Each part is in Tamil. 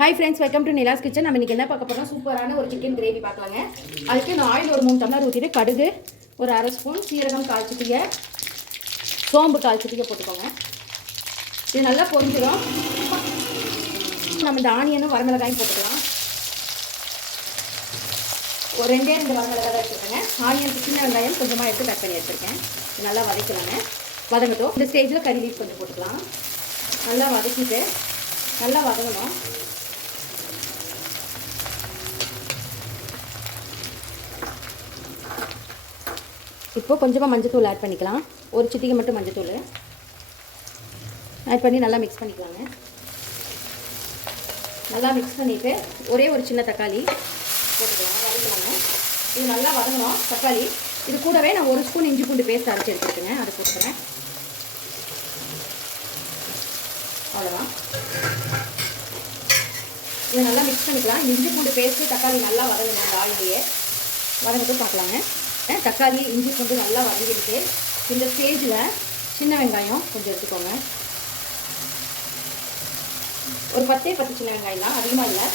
Hi friends, welcome to Nila's kitchen. நம்ம இன்றைக்கி என்ன பார்க்க போகிறோம்? சூப்பரான ஒரு சிக்கன் கிரேவி பார்க்கலாங்க. அதுக்கு நான் ஆயில் ஒரு 3 டம்ளர் ஊற்றிட்டு கடுகு ஒரு அரை ஸ்பூன், சீரகம் கால் சிட்டிகை, சோம்பு கால் சிட்டிகை போட்டுக்கோங்க. இது நல்லா பொரிஞ்சிடும். நம்ம இந்த ஆனியனும் வரமிளகாயும் போட்டுக்கலாம். ஒரு 2 வரமிளகாய் தான் எடுத்துருக்கேங்க. ஆனியன் சின்ன வெங்காயம் கொஞ்சமாக எடுத்து கட் பண்ணி எடுத்துருக்கேன். நல்லா வதக்கலாங்க. வதங்கட்டும். இந்த ஸ்டேஜில் கறி லீஃப் கொஞ்சம் போட்டுக்கலாம். நல்லா வதக்கிட்டு நல்லா வதங்கணும். இப்போ கொஞ்சமாக மஞ்சத்தூள் ஆட் பண்ணிக்கலாம். ஒரு சிட்டிகை மட்டும் மஞ்சத்தூள் ஆட் பண்ணி நல்லா மிக்ஸ் பண்ணிக்கலாங்க. நல்லா மிக்ஸ் பண்ணிவிட்டு ஒரே ஒரு சின்ன தக்காளி போட்டுக்கலாம், வதக்கலாங்க. இது நல்லா வதங்கணும் தக்காளி. இது கூடவே நான் 1 ஸ்பூன் இஞ்சி பூண்டு பேஸ்ட் அரைச்சி எடுத்துருக்கேங்க, அதை போட்டுக்கிறேன். அவ்வளோதான். இது நல்லா மிக்ஸ் பண்ணிக்கலாம். இஞ்சி பூண்டு பேஸ்ட்டு தக்காளி நல்லா வதங்கணும். அந்த ஆயிலேயே வதங்கட்டும் பார்க்கலாங்க. தக்காளி இஞ்சி பூண்டு நல்லா வதங்கிடுச்சு. இந்த ஸ்டேஜில் சின்ன வெங்காயம் கொஞ்சம் எடுத்துக்கோங்க. ஒரு 10 சின்ன வெங்காயம் தான், அதிகமாக இல்லை.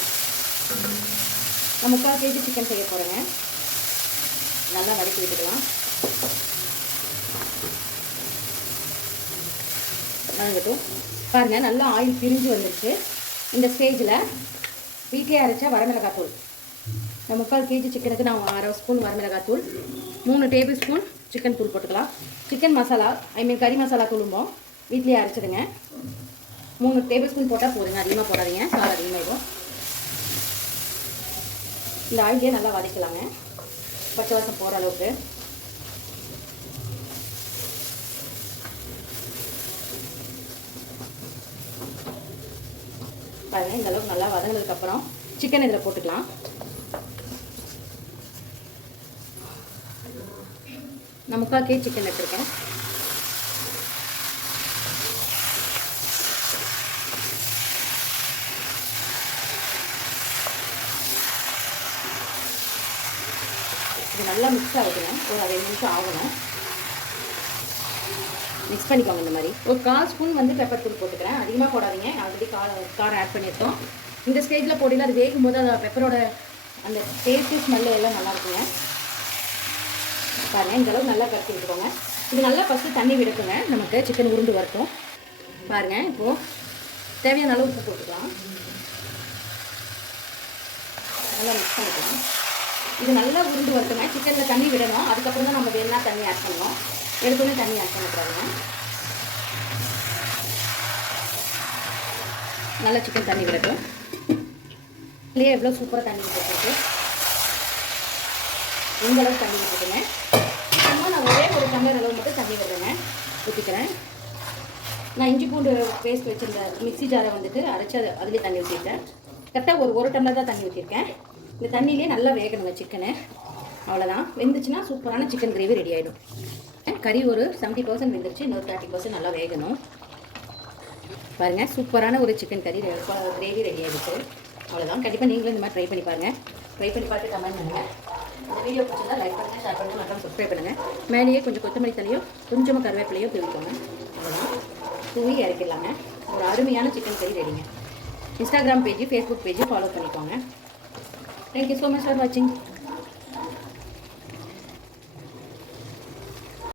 நான் 3/4 kg சிக்கன் செய்ய போகிறேங்க. நல்லா வதக்கி விட்டுக்கலாம். வதங்கட்டும் பாருங்கள். நல்லா ஆயில் பிரிஞ்சு வந்துருச்சு. இந்த ஸ்டேஜில் வீட்டிலே அரைச்ச வரமிளகாய் தூள், நான் 3/4 kg சிக்கனுக்கு நான் அரை ஸ்பூன் வரமிளகாய் தூள், 3 டேபிள் ஸ்பூன் சிக்கன் தூள் போட்டுக்கலாம். சிக்கன் மசாலா கறி மசாலா தூளும்போம் வீட்டிலே அரைச்சிடுங்க. 3 டேபிள் ஸ்பூன் போட்டால் போதுங்க, அதிகமாக போடாதீங்க, காரம் அதிகமாகிடும். இந்த ஆயிலே நல்லா வதக்கலாங்க, பச்சை வாசம் போகிற அளவுக்கு. பாருங்கள், இந்த அளவுக்கு நல்லா வதங்கினதுக்கப்புறம் சிக்கன் இதில் போட்டுக்கலாம். நான் 3/4 kg சிக்கன் எடுத்துருக்கேன். இது நல்லா மிக்ஸ் ஆகுதுங்க. ஒரு 2 நிமிஷம் ஆகணும். மிக்ஸ் பண்ணிக்கோங்க. இந்த மாதிரி ஒரு 1/4 ஸ்பூன் பெப்பர் தூள் போட்டுக்கிறேன். அதிகமாக போடாதீங்க, ஆல்ரெடி காரம் ஆட் பண்ணியிருக்கோம். இந்த ஸ்டேஜில் போட்டியில் அது வேகும் போது அந்த பெப்பரோட அந்த டேஸ்ட்டு ஸ்மெல்லு எல்லாம் நல்லா இருக்குங்க. பாருங்கள், இந்த அளவுக்கு நல்லா கரைச்சி விட்டுக்கோங்க. இது நல்லா ஃபஸ்ட்டு தண்ணி விடுக்குங்க, நமக்கு சிக்கன் உருண்டு வரட்டும். பாருங்கள், இப்போது தேவையான அளவு உப்பு போட்டுக்கலாம். நல்லா மிக்ஸ் பண்ணிக்கலாம். இது நல்லா உருண்டு வரட்டுங்க. சிக்கனில் தண்ணி விடணும். அதுக்கப்புறம் தான் நம்ம வேணா தண்ணி ஆட் பண்ணணும். எடுத்தோடனே தண்ணி ஆட் பண்ணக்கூடாதுங்க. நல்லா சிக்கன் தண்ணி விடட்டும். இல்லையே எவ்வளோ சூப்பராக தண்ணி விட்டுருக்கு. இந்த அளவுக்கு தண்ணி விட்டுருங்க. நான் ஒரே ஒரு டம்ளர் அளவு மட்டும் தண்ணி விடுறேங்க, ஊற்றிக்கிறேன். நான் இஞ்சி பூண்டு பேஸ்ட் வச்சுருந்த மிக்ஸி ஜாரை அரைச்சி அதுலேயே தண்ணி ஊற்றிருக்கேன். கரெக்டாக ஒரு டம்ளர் தான் தண்ணி ஊற்றிருக்கேன். இந்த தண்ணியிலே நல்லா வேகணுங்க சிக்கனு. அவ்வளோதான். வெந்துச்சுன்னா சூப்பரான சிக்கன் கிரேவி ரெடி ஆகிடும். கறி ஒரு 70% வெந்துருச்சு, இன்னொரு 30% நல்லா வேகணும். பாருங்கள், சூப்பரான ஒரு சிக்கன் கறி கிரேவி ரெடி ஆகிடுச்சு. அவ்வளோதான். கண்டிப்பாக நீங்களும் இந்த மாதிரி ட்ரை பண்ணி பாருங்கள். ட்ரை பண்ணி பார்த்து கமெண்ட் பண்ணுங்கள். இந்த வீடியோ பிடிச்சிருந்தா லைக் பண்ணுங்கள், ஷேர் பண்ணுங்கள், மற்றும் சப்ஸ்கிரைப் பண்ணுங்கள். மேலேயே கொஞ்சம் கொத்தமல்லி தண்ணியும் கொஞ்சமாக கருவேப்பிலையும் தூவிக்கோங்க. அவ்வளோதான். தூவி இறக்கிடலாங்க. ஒரு அருமையான சிக்கன் கறி ரெடிங்க. Instagram page, Facebook page follow பண்ணிக்கோங்க. தேங்க்யூ ஸோ மச் ஃபார் வாட்சிங்.